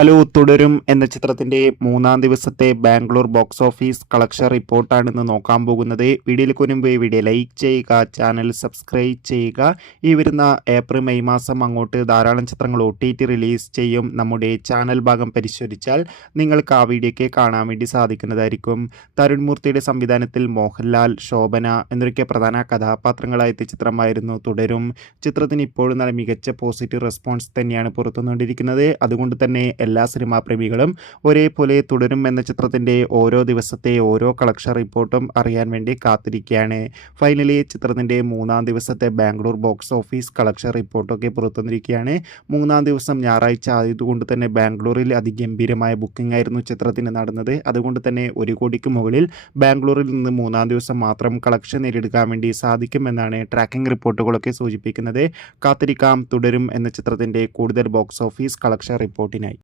Hello തുടരും എന്ന ചിത്രത്തിന്റെ മൂന്നാം ദിവസത്തെ ബാംഗ്ലൂർ ബോക്സ് ഓഫീസ് കളക്ഷൻ റിപ്പോർട്ടാണ് ഇന്ന് നോക്കാൻ പോകുന്നത്. വീഡിയോയിലേക്ക് മുൻപ് വീഡിയോ ലൈക്ക് ചെയ്യുക, ചാനൽ സബ്സ്ക്രൈബ് ചെയ്യുക. ഈ വരുന്ന ഏപ്രിൽ മെയ് മാസം അങ്ങോട്ട് ധാരാളം ചിത്രങ്ങൾ OTT റിലീസ് ചെയ്യും. നമ്മുടെ ചാനൽ ഭാഗം പരിശോധിച്ചാൽ നിങ്ങൾക്ക് ആ വീഡിയോയ്ക്ക് കാണാൻ വേണ്ടി സാധിക്കുന്നതായിരിക്കും. തരുൺ മൂർത്തിയുടെ സംവിധാനത്തിൽ മോഹൻലാൽ, ശോഭന എന്നൊക്കെ പ്രധാന കഥാപാത്രങ്ങളായ ചിത്രമായിരുന്നു തുടരും. ചിത്രത്തിന് ഇപ്പോഴും നല്ല മികച്ച പോസിറ്റീവ് റെസ്പോൺസ് തന്നെയാണ് പുറത്തുവന്നുകൊണ്ടിരിക്കുന്നത്. അതുകൊണ്ട് തന്നെ എല്ലാ സിനിമാ പ്രേമികളും ഒരേപോലെ തുടരും എന്ന ചിത്രത്തിൻ്റെ ഓരോ ദിവസത്തെ ഓരോ കളക്ഷൻ റിപ്പോർട്ടും അറിയാൻ വേണ്ടി കാത്തിരിക്കുകയാണ്. ഫൈനലി ചിത്രത്തിൻ്റെ മൂന്നാം ദിവസത്തെ ബാംഗ്ലൂർ ബോക്സ് ഓഫീസ് കളക്ഷൻ റിപ്പോർട്ടൊക്കെ പുറത്തുവന്നിരിക്കുകയാണ്. മൂന്നാം ദിവസം ഞായറാഴ്ച ആയതുകൊണ്ട് തന്നെ ബാംഗ്ലൂരിൽ അതിഗംഭീരമായ ബുക്കിംഗ് ആയിരുന്നു ചിത്രത്തിന് നടന്നത്. അതുകൊണ്ട് തന്നെ 1 കോടിക്ക് മുകളിൽ ബാംഗ്ലൂരിൽ നിന്ന് മൂന്നാം ദിവസം മാത്രം കളക്ഷൻ നേടിയെടുക്കാൻ വേണ്ടി സാധിക്കുമെന്നാണ് ട്രാക്കിംഗ് റിപ്പോർട്ടുകളൊക്കെ സൂചിപ്പിക്കുന്നത്. കാത്തിരിക്കാം തുടരും എന്ന ചിത്രത്തിൻ്റെ കൂടുതൽ ബോക്സ് ഓഫീസ് കളക്ഷൻ റിപ്പോർട്ടിനായി.